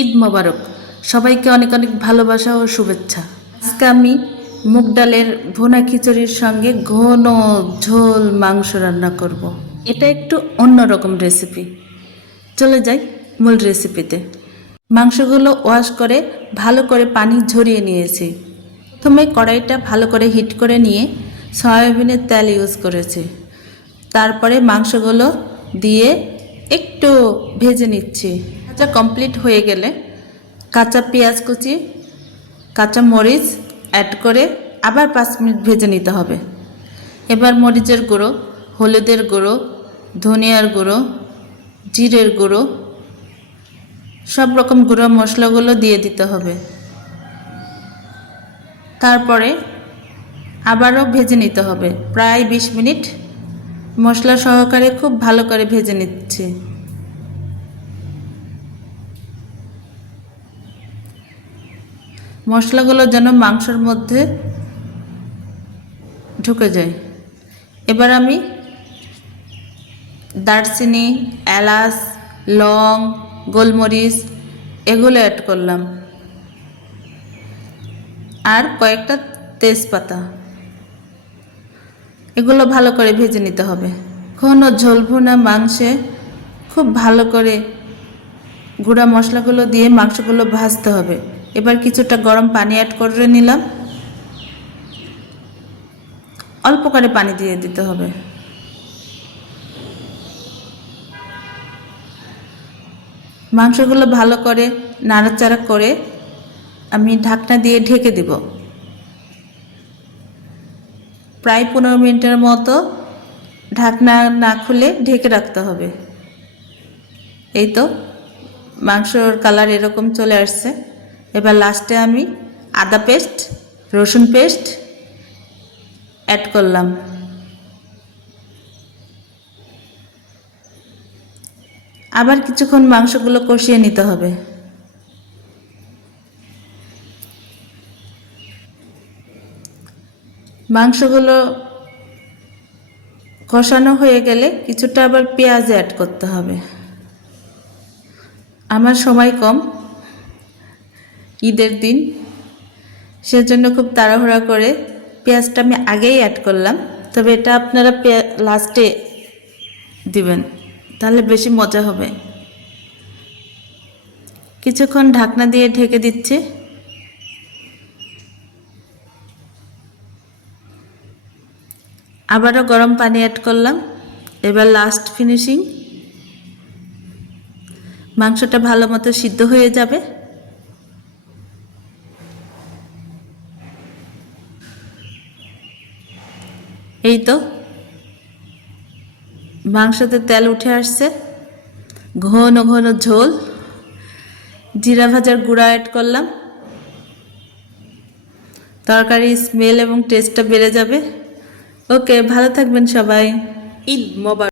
ঈদ মোবারক। সবাইকে অনেক অনেক ভালোবাসা ও শুভেচ্ছা। আজকে আমি মুগ ডালের ভুনা খিচুড়ির সঙ্গে ঘন ঝোল মাংস রান্না করব। এটা একটু অন্যরকম রেসিপি চলে যাই মূল রেসিপিতে মাংসগুলো ওয়াশ করে ভালো করে পানি ঝরিয়ে নিয়েছি। প্রথমে কড়াইটা ভালো করে হিট করে নিয়ে সয়াবিনের তেল ইউজ করেছি। তারপরে মাংসগুলো দিয়ে একটু ভেজে নিচ্ছি। ভাজা কমপ্লিট হয়ে গেলে কাঁচা পেঁয়াজ কুচি, কাঁচা মরিচ অ্যাড করে আবার পাঁচ মিনিট ভেজে নিতে হবে। এবার মরিচের গুঁড়ো, হলুদের গুঁড়ো, ধনিয়ার গুঁড়ো, জিরের গুঁড়ো, সব রকম গুঁড়ো মশলাগুলো দিয়ে দিতে হবে। তারপরে আবারও ভেজে নিতে হবে। প্রায় বিশ মিনিট মশলা সহকারে খুব ভালো করে ভেজে নিচ্ছে। মশলাগুলো যেন মাংসের মধ্যে ঢুকে যায়। এবার আমি দারচিনি, এলাচ, লং, গোলমরিচ এগুলো অ্যাড করলাম। আর কয়েকটা তেজপাতা। এগুলো ভালো করে ভেজে নিতে হবে। ঘন ঝোল ভুনা মাংসে খুব ভালো করে গুঁড়া মশলাগুলো দিয়ে মাংসগুলো ভাজতে হবে। এবার কিছুটা গরম পানি অ্যাড করে নিলাম। অল্প করে পানি দিয়ে দিতে হবে। মাংসগুলো ভালো করে নাড়াচাড়া করে আমি ঢাকনা দিয়ে ঢেকে দেব। প্রায় পনেরো মিনিটের মতো ঢাকনা না খুলে ঢেকে রাখতে হবে। এই তো, মাংসর কালার এরকম চলে আসছে। এবার লাস্টে আমি আদা পেস্ট রসুন পেস্ট অ্যাড করলাম। আবার কিছুক্ষণ মাংসগুলো কষিয়ে নিতে হবে। মাংসগুলো কষানো হয়ে গেলে কিছুটা আবার পেঁয়াজ অ্যাড করতে হবে। আমার সময় কম। ঈদের দিন। সেজন্য খুব তাড়াহুড়া করে পেঁয়াজটা আমি আগেই অ্যাড করলাম। তবে এটা আপনারা লাস্টে দিবেন। তাহলে বেশি মজা হবে। কিছুক্ষণ ঢাকনা দিয়ে ঢেকে দিচ্ছে। আবারও গরম পানি অ্যাড করলাম। এবার লাস্ট ফিনিশিং মাংসটা ভালো মতো সিদ্ধ হয়ে যাবে। এই তো। মাংসতে তেল উঠে আসছে। ঘন ঘন ঝোল। জিরা ভাজার গুঁড়া অ্যাড করলাম। তরকারি স্মেল এবং টেস্টটা বেড়ে যাবে। ওকে ভালো থাকবেন সবাই। ঈদ মোবারক।